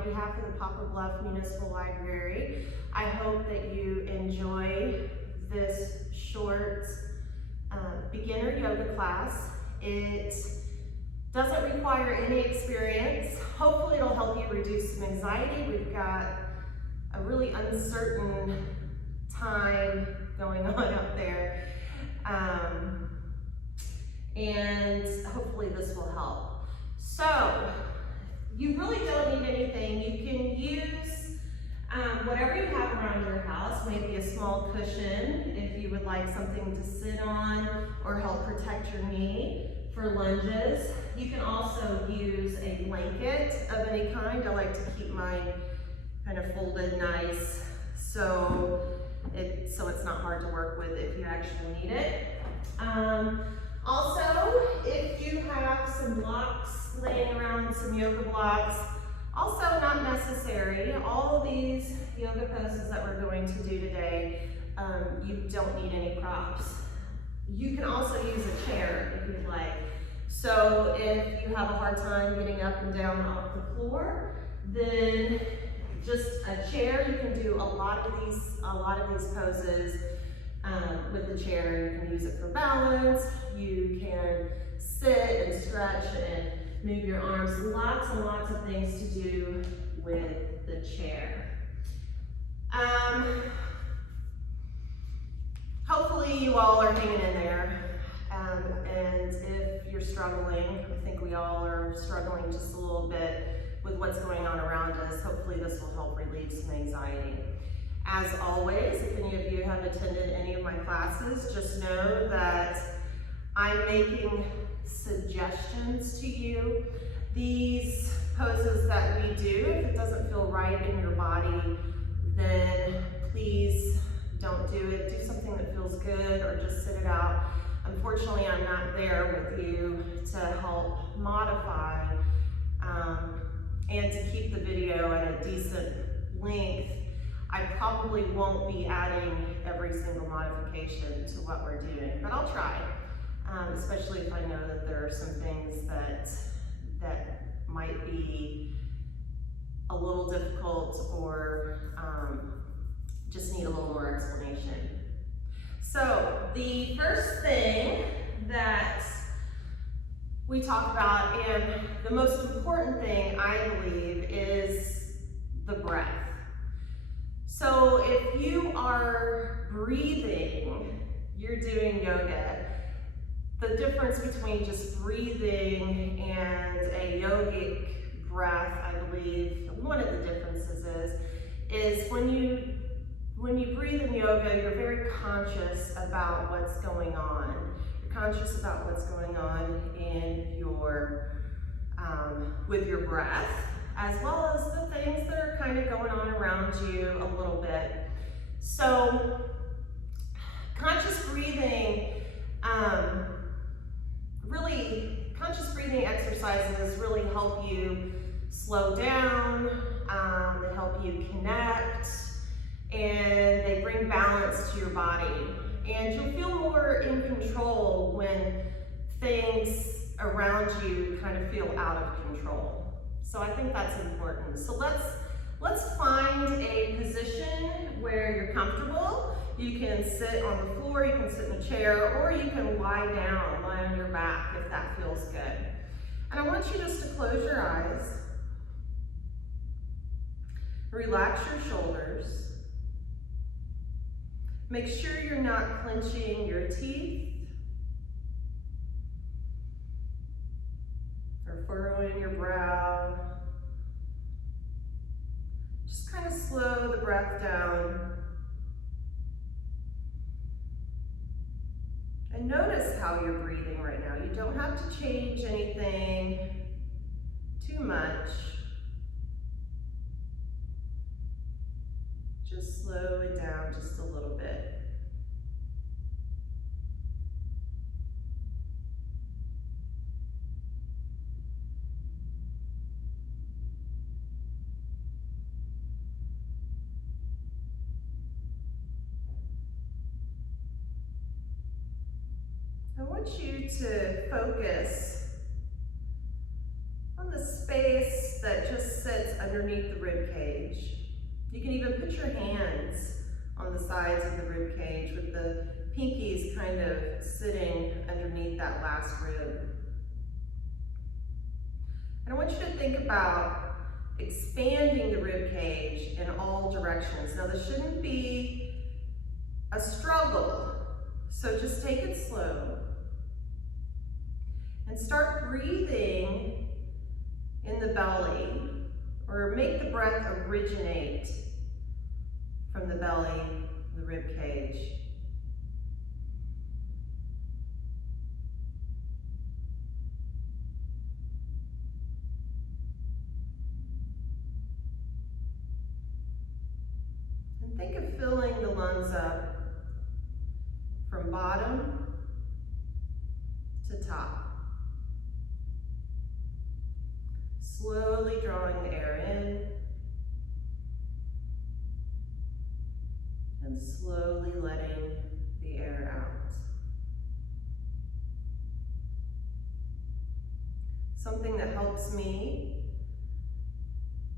on behalf of the Poplar Bluff Municipal Library. I hope that you enjoy this short beginner yoga class. It doesn't require any experience. Hopefully it'll help you reduce some anxiety. We've got a really uncertain time going on up there. And hopefully this will help. So, you really don't need anything. You can use whatever you have around your house, maybe a small cushion if you would like something to sit on or help protect your knee for lunges. You can also use a blanket of any kind. I like to keep mine kind of folded nice so it's not hard to work with if you actually need it. Also, if you have some blocks laying around, some yoga blocks, also not necessary. All of these yoga poses that we're going to do today, you don't need any props. You can also use a chair if you'd like. So if you have a hard time getting up and down off the floor, then just a chair. You can do a lot of these poses with the chair. You can use it for balance. You can sit and stretch and move your arms. Lots and lots of things to do with the chair. Hopefully you all are hanging in there. And if you're struggling, I think we all are struggling just a little bit with what's going on around us. Hopefully this will help relieve some anxiety. As always, if any of you have attended any of my classes, just know that I'm making suggestions to you. These poses that we do, if it doesn't feel right in your body, then please don't do it. Do something that feels good or just sit it out. Unfortunately, I'm not there with you to help modify and to keep the video at a decent length. I probably won't be adding every single modification to what we're doing, but I'll try, especially if I know that there are some things that might be a little difficult or just need a little more explanation. So the first thing that we talk about, and the most important thing I believe, is the breath. So if you are breathing, you're doing yoga. The difference between just breathing and a yogic breath, I believe, one of the differences is when you breathe in yoga, you're very conscious about what's going on. You're conscious about what's going on in your with your breath, as well as the things that are kind of going on around you a little bit. So conscious breathing, conscious breathing exercises really help you slow down, they help you connect, and they bring balance to your body. And you'll feel more in control when things around you kind of feel out of control. So I think that's important. So let's find a position where you're comfortable. You can sit on the floor, you can sit in a chair, or you can lie down, lie on your back if that feels good. And I want you just to close your eyes. Relax your shoulders. Make sure you're not clenching your teeth or furrowing your brow. Just kind of slow the breath down. And notice how you're breathing right now. You don't have to change anything too much. Just slow it down just a little bit. I want you to focus on the space that just sits underneath the rib cage. You can even put your hands on the sides of the rib cage with the pinkies kind of sitting underneath that last rib. And I want you to think about expanding the rib cage in all directions. Now this shouldn't be a struggle, so just take it slow. And start breathing in the belly, or make the breath originate from the belly, the rib cage. And think of filling the lungs up from bottom to top. Slowly drawing the air in and slowly letting the air out. Something that helps me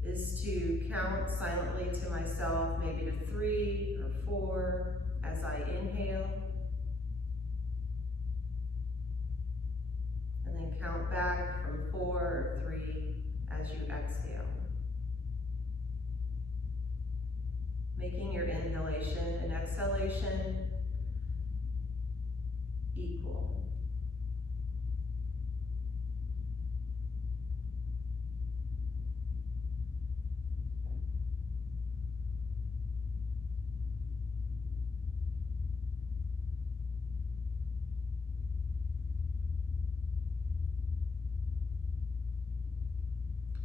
is to count silently to myself, maybe to 3 or 4 as I inhale. And then count back from 4 or 3 as you exhale. Making your inhalation and exhalation equal.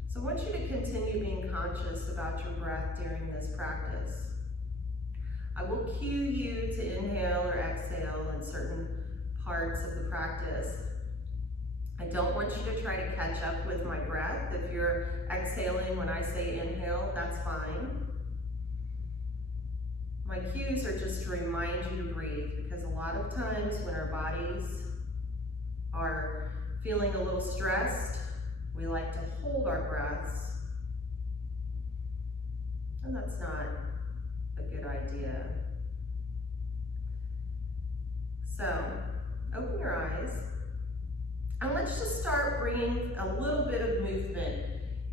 So I want you to continue being conscious about your breath during this practice. I will cue you to inhale or exhale in certain parts of the practice. I don't want you to try to catch up with my breath. If you're exhaling when I say inhale, that's fine. My cues are just to remind you to breathe, because a lot of times when our bodies are feeling a little stressed, we like to hold our breaths, and that's not a good idea. So, open your eyes, and let's just start bringing a little bit of movement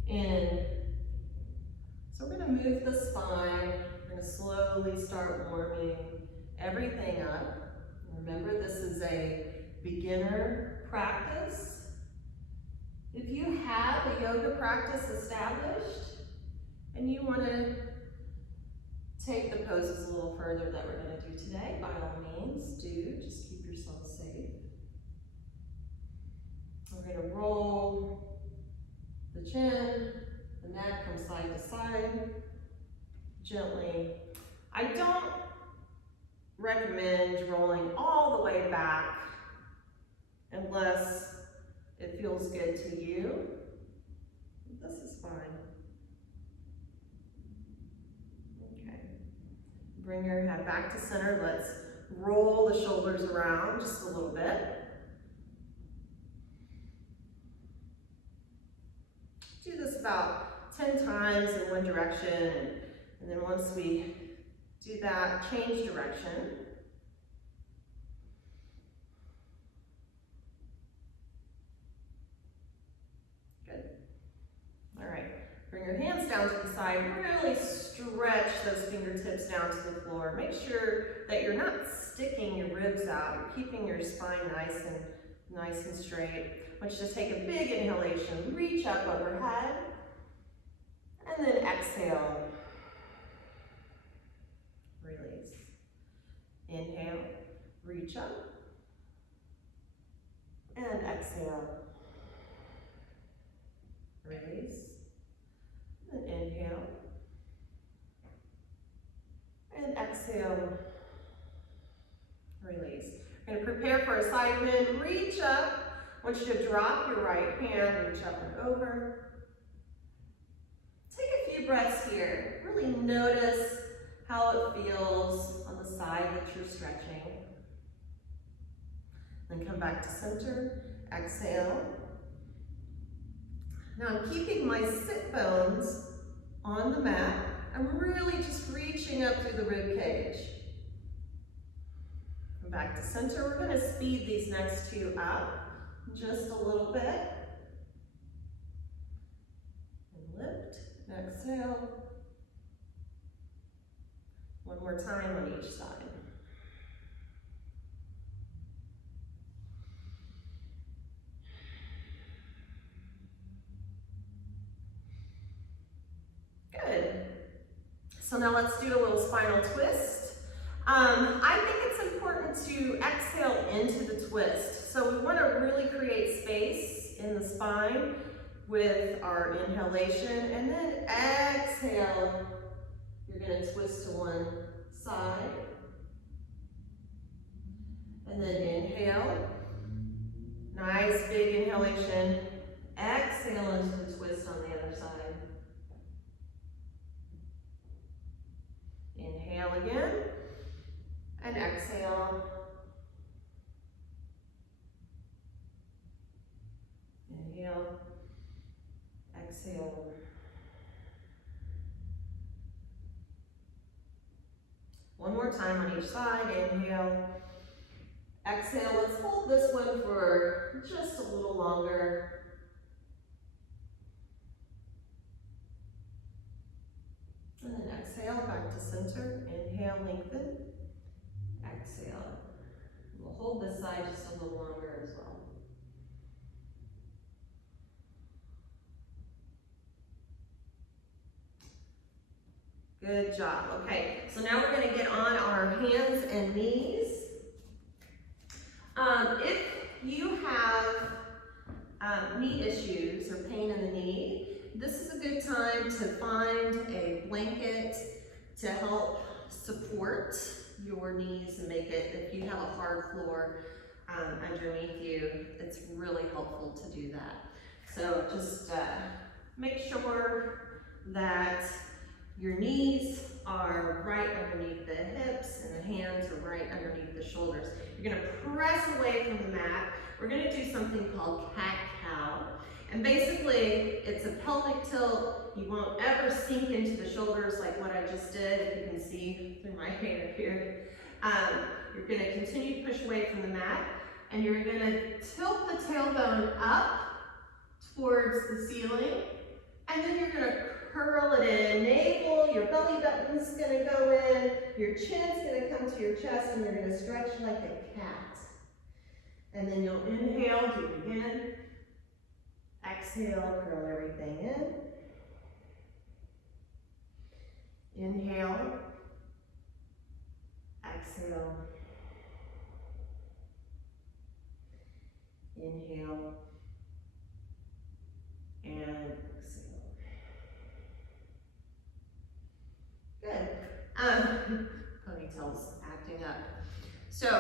in. So we're going to move the spine. We're going to slowly start warming everything up. Remember, this is a beginner practice. If you have a yoga practice established and you want to take the poses a little further that we're going to do today, by all means, do. Just keep yourself safe. We're going to roll the chin, the neck from side to side, gently. I don't recommend rolling all the way back unless it feels good to you. This is fine. Okay. Bring your head back to center. Let's roll the shoulders around just a little bit. Do this about 10 times in one direction, and then once we do that, change direction. All right, bring your hands down to the side. Really stretch those fingertips down to the floor. Make sure that you're not sticking your ribs out. You're keeping your spine nice and straight. I want you to take a big inhalation, reach up overhead, and then exhale. Release. Inhale, reach up, and exhale. Release. And inhale. And exhale. Release. We're going to prepare for a side bend. Reach up. I want you to drop your right hand, reach up and over. Take a few breaths here. Really notice how it feels on the side that you're stretching. Then come back to center. Exhale. Now I'm keeping my sit bones on the mat. I'm really just reaching up through the rib cage. And back to center. We're going to speed these next two up just a little bit. And lift, and exhale. One more time on each side. Good. So now let's do a little spinal twist. I think it's important to exhale into the twist. So we want to really create space in the spine with our inhalation, and then exhale. You're going to twist to one side. And then inhale. Nice big inhalation. Exhale into the twist on the other side. Inhale again. And exhale. Inhale. Exhale. One more time on each side. Inhale. Exhale. Let's hold this one for just a little longer. And then exhale, back to center. Inhale, lengthen. Exhale. We'll hold this side just a little longer as well. Good job. Okay, so now we're going to get on our hands and knees. If you have knee issues or pain in the knee, this is a good time to find a blanket to help support your knees and make it, if you have a hard floor underneath you, it's really helpful to do that. So just make sure that your knees are right underneath the hips and the hands are right underneath the shoulders. You're going to press away from the mat. We're going to do something called cat-cow. And basically, it's a pelvic tilt. You won't ever sink into the shoulders like what I just did, if you can see through my hair here. You're going to continue to push away from the mat, and you're going to tilt the tailbone up towards the ceiling, and then you're going to curl it in. Navel, your belly button's going to go in, your chin's going to come to your chest, and you're going to stretch like a cat. And then you'll inhale, do it again. Exhale, curl everything in. Inhale. Exhale. Inhale. And exhale. Good. Ponytail's acting up. So,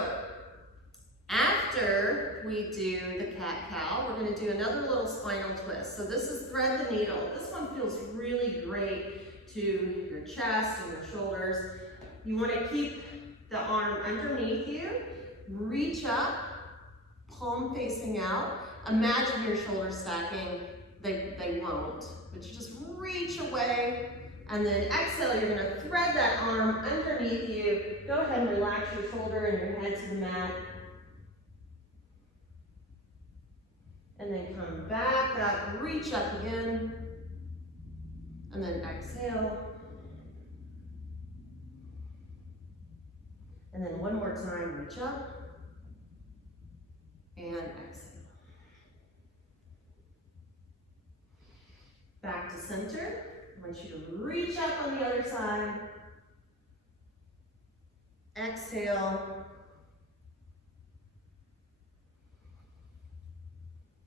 after we do the cat-cow, we're going to do another little spinal twist. So this is thread the needle. This one feels really great to your chest and your shoulders. You want to keep the arm underneath you, reach up, palm facing out. Imagine your shoulders stacking. They won't, but you just reach away, and then exhale. You're going to thread that arm underneath you. Go ahead and relax your shoulder and your head to the mat. And then come back up, reach up again, and then exhale. And then one more time, reach up, and exhale. Back to center. I want you to reach up on the other side. Exhale.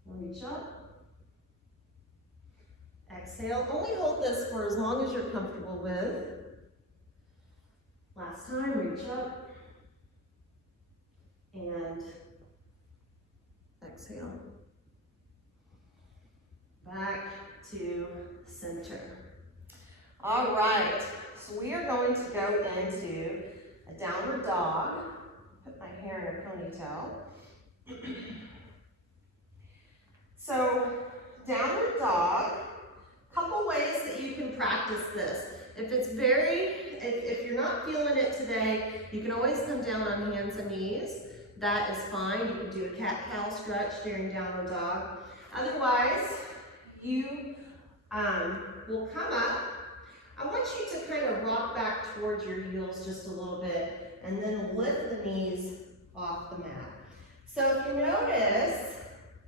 Reach up. Exhale. Only hold this for as long as you're comfortable with. Last time, reach up. And exhale. Back to center. All right, so we are going to go into a downward dog. Put my hair in a ponytail. So downward dog. Couple ways that you can practice this. If you're not feeling it today, you can always come down on hands and knees. That is fine. You can do a cat-cow stretch during downward dog. Otherwise, you will come up. I want you to kind of rock back towards your heels just a little bit and then lift the knees off the mat. So if you notice,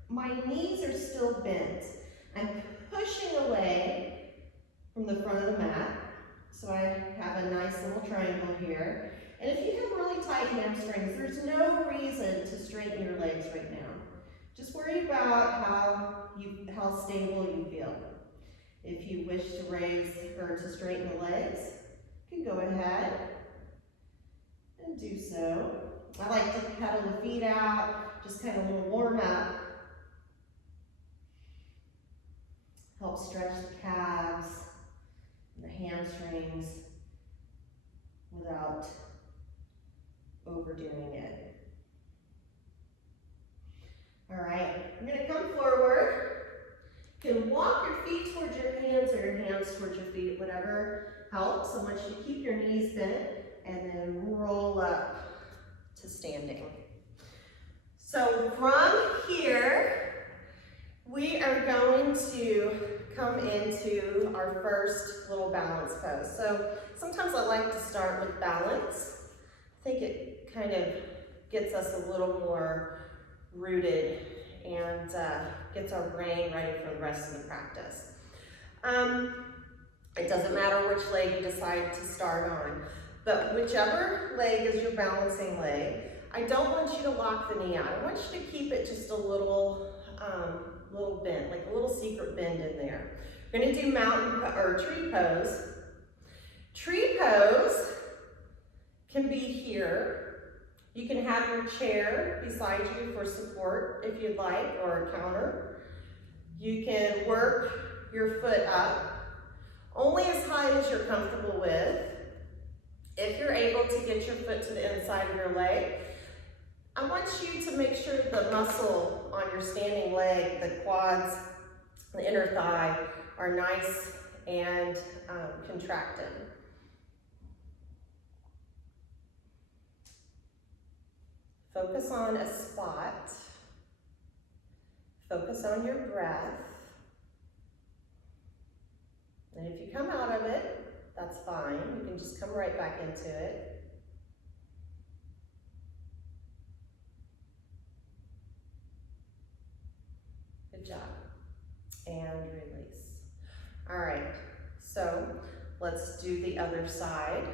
my knees are still bent. I'm pushing away from the front of the mat. So I have a nice little triangle here. And if you have really tight hamstrings, there's no reason to straighten your legs right now. Just worry about how stable you feel. If you wish to raise or to straighten the legs, you can go ahead and do so. I like to pedal the feet out, just kind of a little warm up. Help stretch the calves and the hamstrings without overdoing it. All right, you're gonna come forward. You can walk your feet towards your hands or your hands towards your feet, whatever helps. I want you to keep your knees bent and then roll up to standing. So from here, we are going to come into our first little balance pose. So sometimes I like to start with balance. I think it kind of gets us a little more rooted and gets our brain ready for the rest of the practice. It doesn't matter which leg you decide to start on, but whichever leg is your balancing leg, I don't want you to lock the knee out. I want you to keep it just a little bend, like a little secret bend in there. We're gonna do tree pose. Tree pose can be here. You can have your chair beside you for support if you'd like, or a counter. You can work your foot up, only as high as you're comfortable with. If you're able to get your foot to the inside of your leg, I want you to make sure the muscle on your standing leg, the quads, the inner thigh, are nice and contracted. Focus on a spot. Focus on your breath. And if you come out of it, that's fine. You can just come right back into it. Good job. And release. All right, so let's do the other side.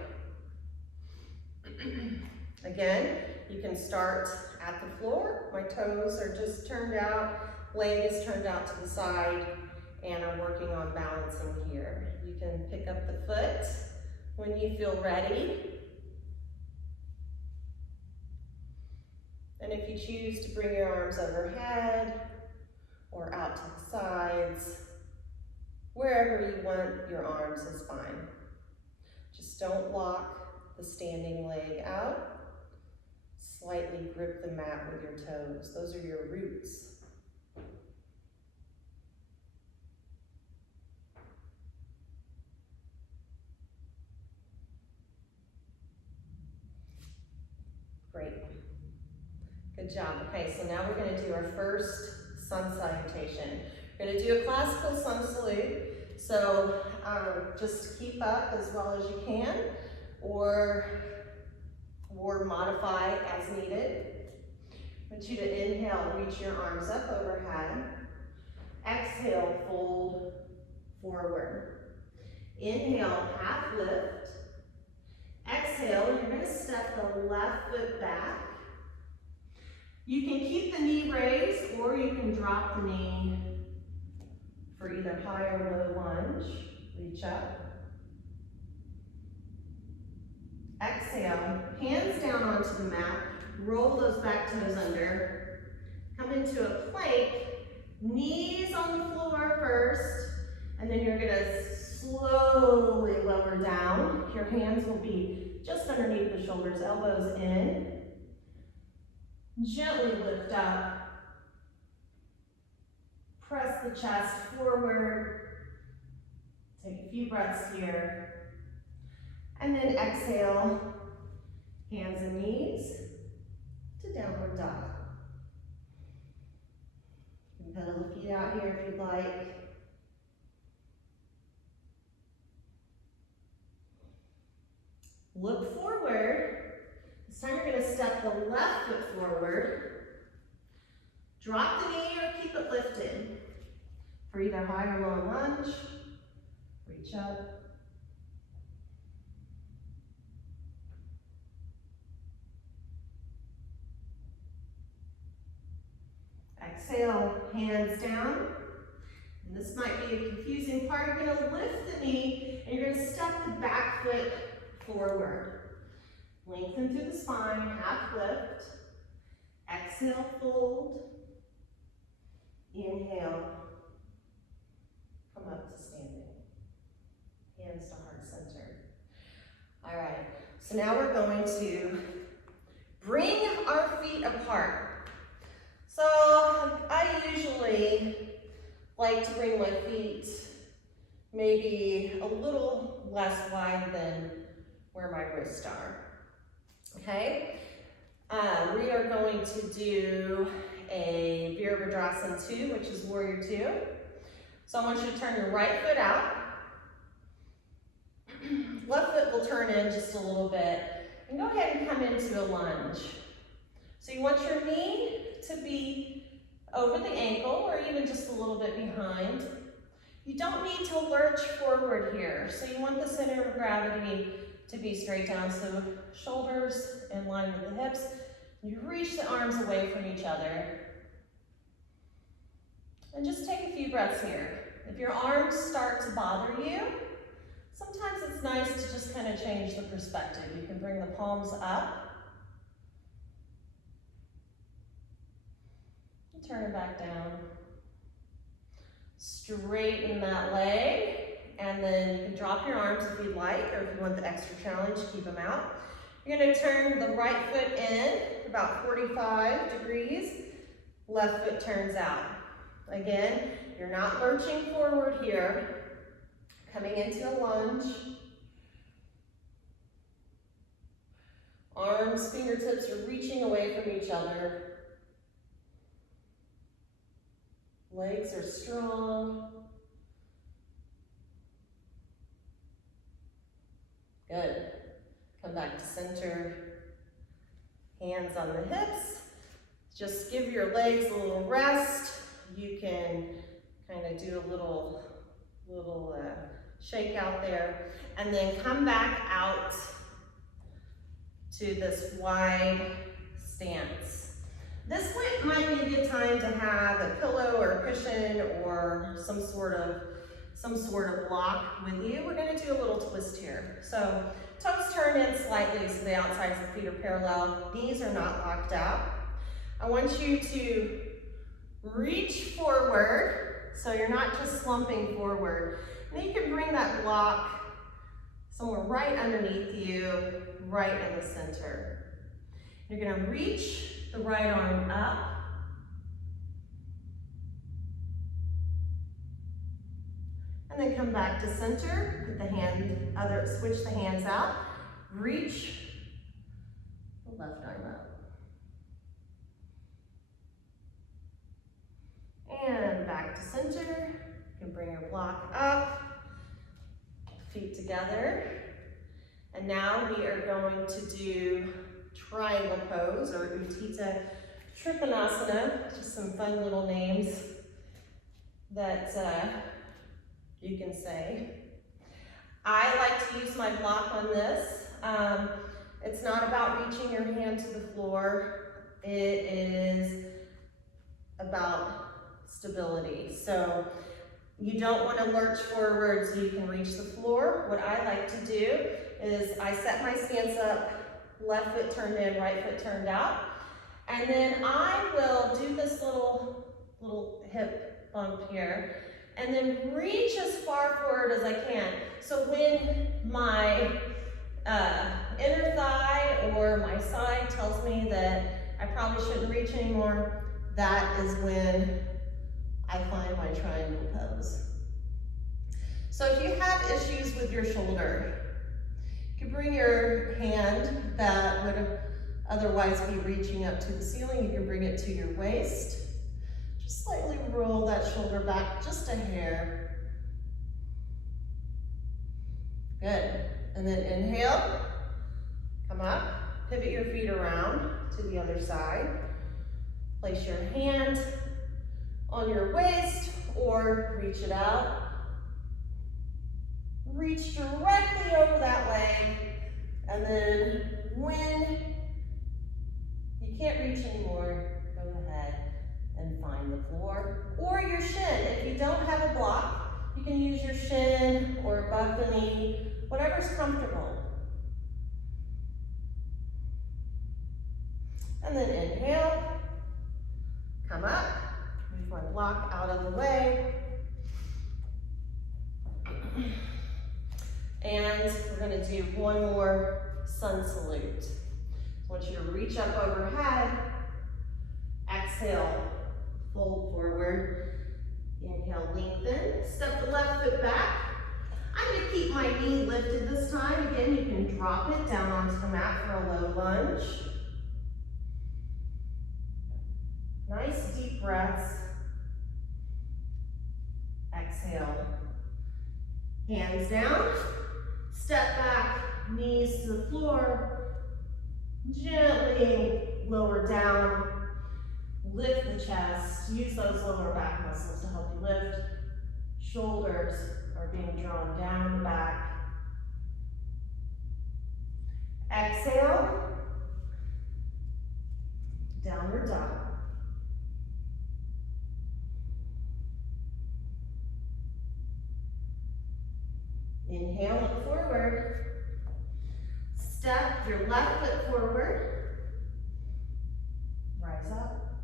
Again, you can start at the floor. My toes are just turned out, leg is turned out to the side, and I'm working on balancing here. You can pick up the foot when you feel ready. And if you choose to bring your arms overhead or out to the sides, wherever you want your arms is fine. Just don't lock the standing leg out. Slightly grip the mat with your toes. Those are your roots. Great. Good job. Okay, so now we're going to do our first sun salutation. We're going to do a classical sun salute. So just keep up as well as you can, or modify as needed. I want you to inhale, reach your arms up overhead. Exhale, fold forward. Inhale, half lift. Exhale, you're going to step the left foot back. You can keep the knee raised, or you can drop the knee for either high or low lunge. Reach up. Exhale, hands down onto the mat, roll those back toes under. Come into a plank, knees on the floor first, and then you're gonna slowly lower down. Your hands will be just underneath the shoulders, elbows in. Gently lift up. Press the chest forward. Take a few breaths here. And then exhale, hands and knees to downward dog. You can pedal the feet out here if you'd like. Look forward. This time you're going to step the left foot forward. Drop the knee or keep it lifted for either high or low lunge. Reach up. Exhale, hands down. And this might be a confusing part. You're going to lift the knee and you're going to step the back foot forward. Lengthen through the spine, half lift. Exhale, fold. Inhale, come up to standing. Hands to heart center. All right, so now we're going to bring our feet apart. So I usually like to bring my feet maybe a little less wide than where my wrists are. Okay, we are going to do a Virabhadrasana 2, which is Warrior 2. So I want you to turn your right foot out. Left foot will turn in just a little bit. And go ahead and come into a lunge. So you want your knee to be over the ankle or even just a little bit behind. You don't need to lurch forward here. So you want the center of gravity to be straight down. So shoulders in line with the hips. You reach the arms away from each other. And just take a few breaths here. If your arms start to bother you, sometimes it's nice to just kind of change the perspective. You can bring the palms up. And turn it back down. Straighten that leg. And then you can drop your arms if you'd like, or if you want the extra challenge, keep them out. You're going to turn the right foot in, about 45 degrees. Left foot turns out. Again, you're not lurching forward here. Coming into a lunge. Arms, fingertips are reaching away from each other. Legs are strong. Good. Come back to center. Hands on the hips. Just give your legs a little rest. You can kind of do a little shake out there. And then come back out to this wide stance. This might be a good time to have a pillow or a cushion or some sort of block with you. We're going to do a little twist here. So toes turn in slightly so the outsides of the feet are parallel. Knees are not locked out. I want you to reach forward so you're not just slumping forward. And then you can bring that block somewhere right underneath you, right in the center. You're going to reach the right arm up. And then come back to center, put the switch the hands out, reach the left arm up. And back to center. You can bring your block up, feet together. And now we are going to do triangle pose or Utthita Trikonasana, just some fun little names that you can say. I like to use my block on this. It's not about reaching your hand to the floor. It is about stability. So you don't want to lurch forward so you can reach the floor. What I like to do is I set my stance up, left foot turned in, right foot turned out. And then I will do this little hip bump here and then reach as far forward as I can. So when my inner thigh or my side tells me that I probably shouldn't reach anymore, that is when I find my triangle pose. So if you have issues with your shoulder, you can bring your hand that would otherwise be reaching up to the ceiling, you can bring it to your waist. Just slightly roll that shoulder back just a hair. Good. And then inhale, come up, pivot your feet around to the other side. Place your hand on your waist or reach it out. Reach directly over that leg, and then when you can't reach anymore, go ahead and find the floor or your shin. If you don't have a block, you can use your shin or above the knee, whatever's comfortable. And then inhale, come up, move my block out of the way. And we're going to do one more sun salute. I want you to reach up overhead. Exhale, fold forward. Inhale, lengthen. Step the left foot back. I'm going to keep my knee lifted this time. Again, you can drop it down onto the mat for a low lunge. Nice deep breaths. Exhale. Hands down. Step back, knees to the floor, gently lower down, lift the chest, use those lower back muscles to help you lift. Shoulders are being drawn down the back. Exhale, downward dog. Inhale, look forward. Step your left foot forward. Rise up.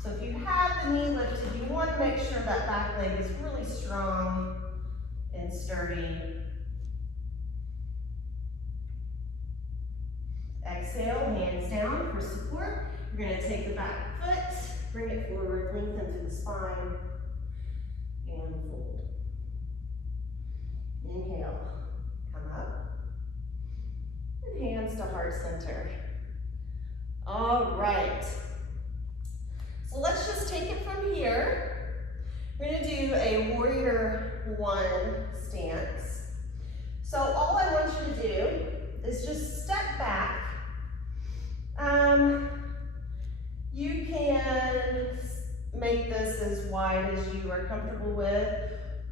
So if you have the knee lifted, you want to make sure that back leg is really strong and sturdy. Exhale, hands down for support. You're going to take the back foot, bring it forward, lengthen through the spine, and fold. Inhale, come up, and hands to heart center. All right, so let's just take it from here. We're gonna do a warrior one stance. So all I want you to do is just step back. You can make this as wide as you are comfortable with,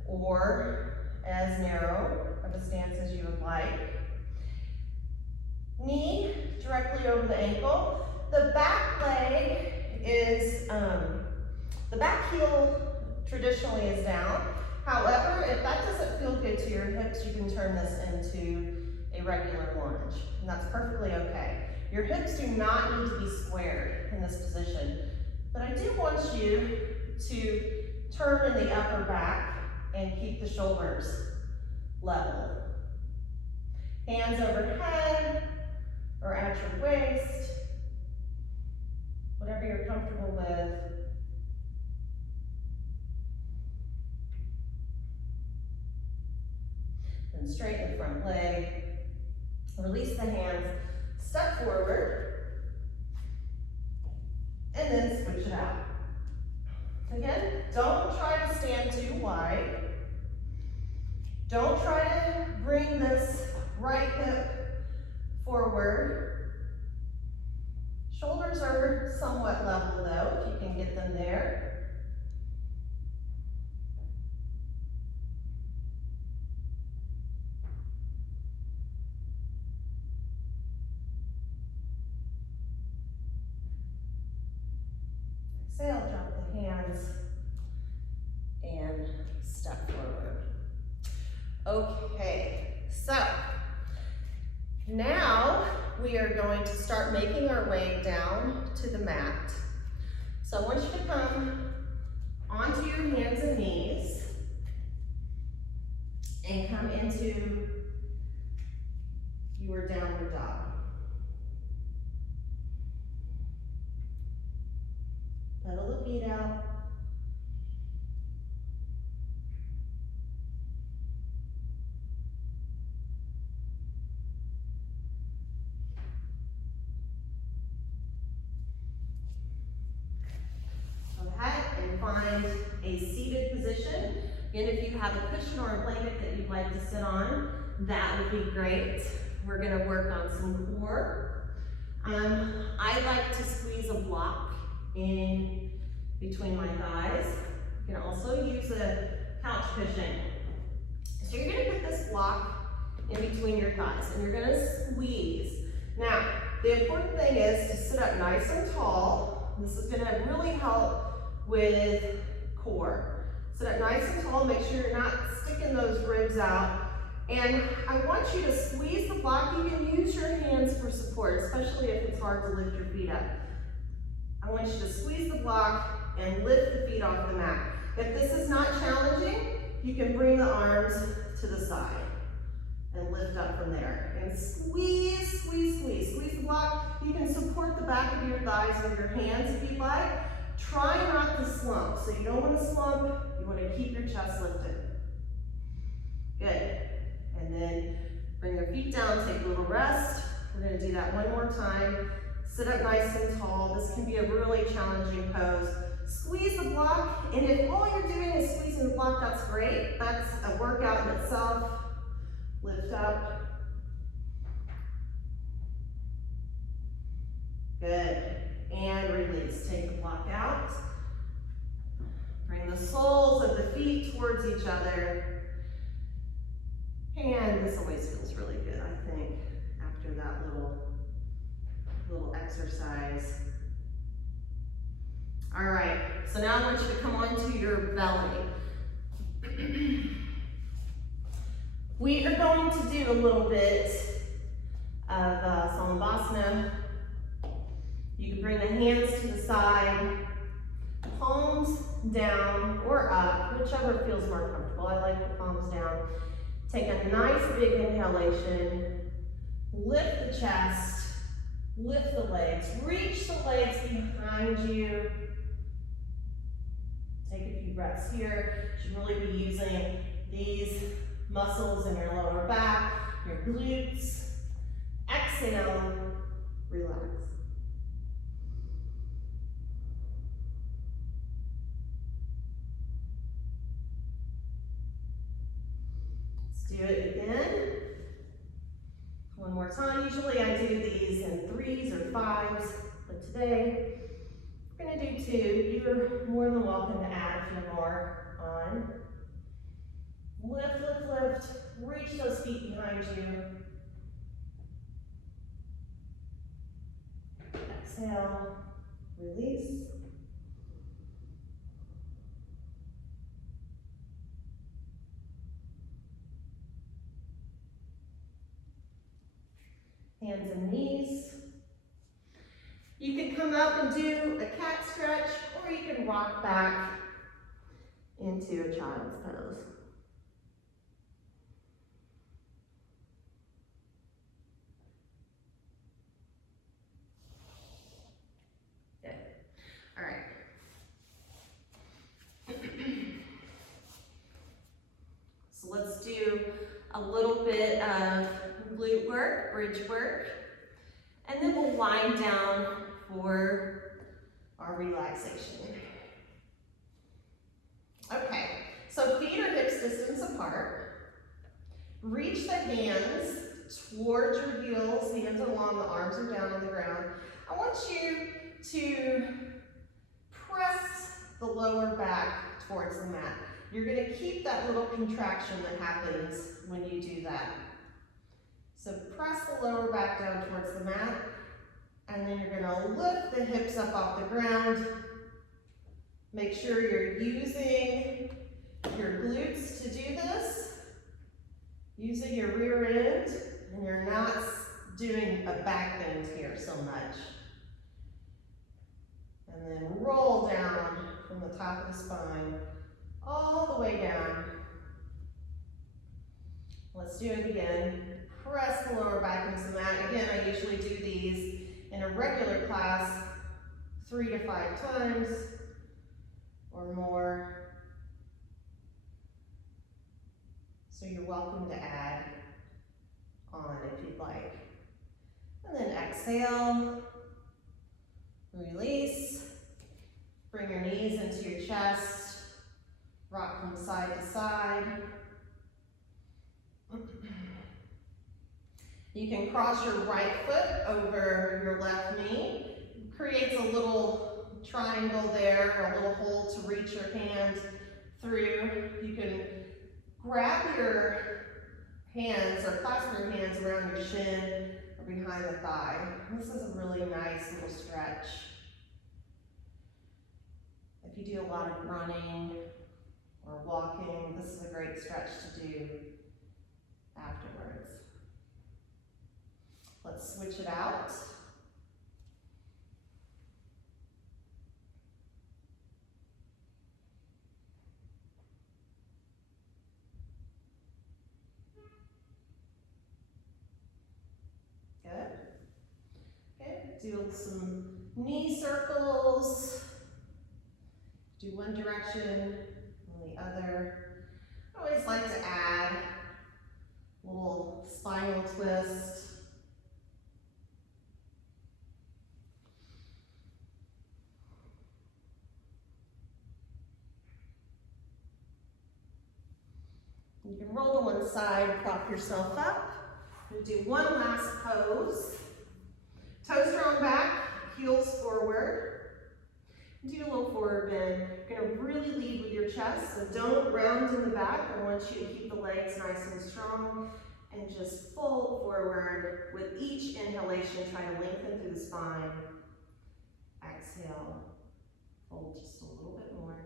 or as narrow of a stance as you would like. Knee directly over the ankle. The back leg is, the back heel traditionally is down. However, if that doesn't feel good to your hips, you can turn this into a regular lunge, and that's perfectly okay. Your hips do not need to be squared in this position, but I do want you to turn in the upper back and keep the shoulders level. Hands overhead or at your waist, whatever you're comfortable with. Then straighten the front leg, release the hands, step forward, and then switch it out. Again, don't try to stand too wide. Don't try to bring this right hip forward. Shoulders are somewhat level though, if you can get them there. Exhale, drop the hands, and step forward. Okay, so now we are going to start making our way down to the mat. So I want you to come onto your hands and knees and come into your downward dog. Pedal the feet out. a seated position. Again, if you have a cushion or a blanket that you'd like to sit on, that would be great. We're gonna work on some core. I like to squeeze a block in between my thighs. You can also use a couch cushion. So you're gonna put this block in between your thighs and you're gonna squeeze. Now, the important thing is to sit up nice and tall. This is gonna really help with core. Sit up nice and tall, make sure you're not sticking those ribs out. And I want you to squeeze the block. You can use your hands for support, especially if it's hard to lift your feet up. I want you to squeeze the block and lift the feet off the mat. If this is not challenging, you can bring the arms to the side and lift up from there. And squeeze, squeeze, squeeze. Squeeze the block. You can support the back of your thighs with your hands if you'd like. Try not to slump. So you don't want to slump. You want to keep your chest lifted. Good. And then bring your feet down, take a little rest. We're going to do that one more time. Sit up nice and tall. This can be a really challenging pose. Squeeze the block, and if all you're doing is squeezing the block, that's great. That's a workout in itself. Lift up. Good. And release. Take the block out. Bring the soles of the feet towards each other. And this always feels really good, I think, after that little exercise. All right, so now I want you to come onto your belly. We are going to do a little bit of Samabhasana. You can bring the hands to the side, palms down or up, whichever feels more comfortable. I like the palms down. Take a nice big inhalation, lift the chest, lift the legs, reach the legs behind you. Take a few breaths here. You should really be using these muscles in your lower back, your glutes. Exhale, relax. Do it again. One more time. Usually I do these in 3s or 5s, but today we're going to do 2. You're more than welcome to add a few more on. Lift, lift, lift. Reach those feet behind you. Exhale, release. Hands and knees. You can come up and do a cat stretch, or you can rock back into a child's pose. Good. All right. So let's do a little bit of glute work, bridge work, and then we'll wind down for our relaxation. Okay, so feet are hips distance apart. Reach the hands towards your heels, hands along, the arms are down on the ground. I want you to press the lower back towards the mat. You're going to keep that little contraction that happens when you do that. So press the lower back down towards the mat, and then you're going to lift the hips up off the ground. Make sure you're using your glutes to do this, using your rear end, and you're not doing a back bend here so much. And then roll down from the top of the spine all the way down. Let's do it again. Press the lower back into the mat. Again, I usually do these in a regular class 3 to 5 times or more. So you're welcome to add on if you'd like. And then exhale, release. Bring your knees into your chest. Rock from side to side. You can cross your right foot over your left knee. Creates a little triangle there, or a little hole to reach your hand through. You can grab your hands or clasp your hands around your shin or behind the thigh. This is a really nice little stretch. If you do a lot of running or walking, this is a great stretch to do afterwards. Let's switch it out. Good. Okay, do some knee circles. Do one direction and the other. I always like to add a little spinal twist. You can roll to one side, prop yourself up. We'll do one last pose. Toes drawn back, heels forward. Do a little forward bend. You're gonna really lead with your chest, so don't round in the back. I want you to keep the legs nice and strong and just fold forward. With each inhalation, try to lengthen through the spine. Exhale, fold just a little bit more.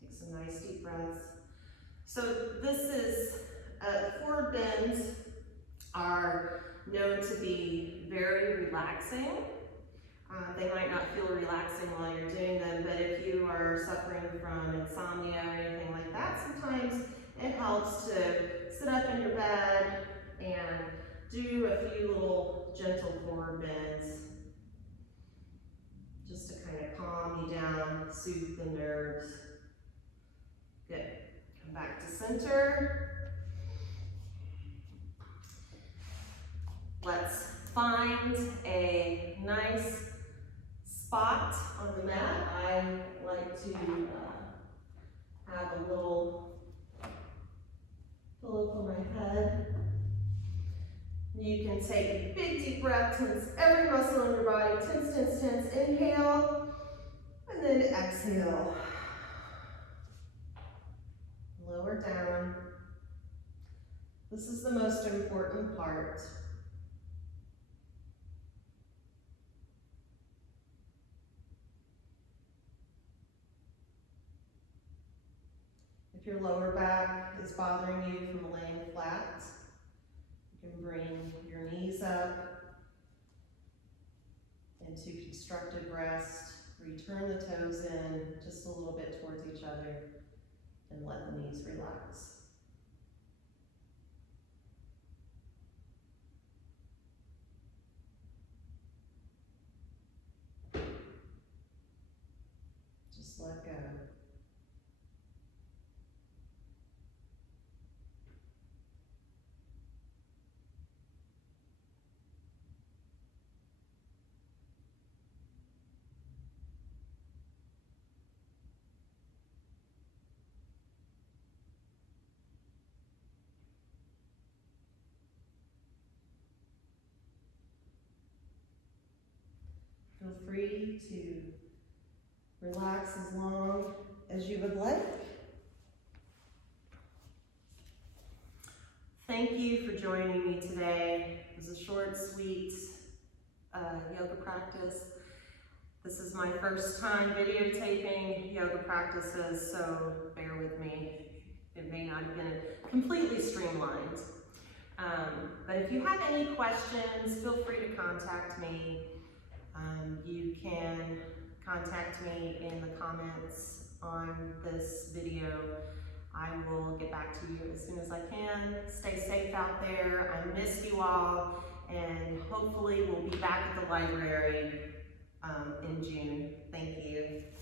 Take some nice deep breaths. So this is, forward bends are known to be very relaxing. They might not feel relaxing while you're doing them, but if you are suffering from insomnia or anything like that, sometimes it helps to sit up in your bed and do a few little gentle forward bends just to kind of calm you down, soothe the nerves. Good. Come back to center. Let's find a nice spot on the mat. I like to have a little pillow for my head. You can take a big deep breath, tense every muscle in your body, tense, tense, tense. Inhale, and then exhale. Lower down. This is the most important part. If your lower back is bothering you from laying flat, you can bring your knees up into constructive rest. Return the toes in just a little bit towards each other and let the knees relax. Just let go. Feel free to relax as long as you would like. Thank you for joining me today. It was a short, sweet yoga practice. This is my first time videotaping yoga practices, so bear with me. It may not have been completely streamlined. But if you have any questions, feel free to contact me. You can contact me in the comments on this video. I will get back to you as soon as I can. Stay safe out there. I miss you all, and hopefully we'll be back at the library in June.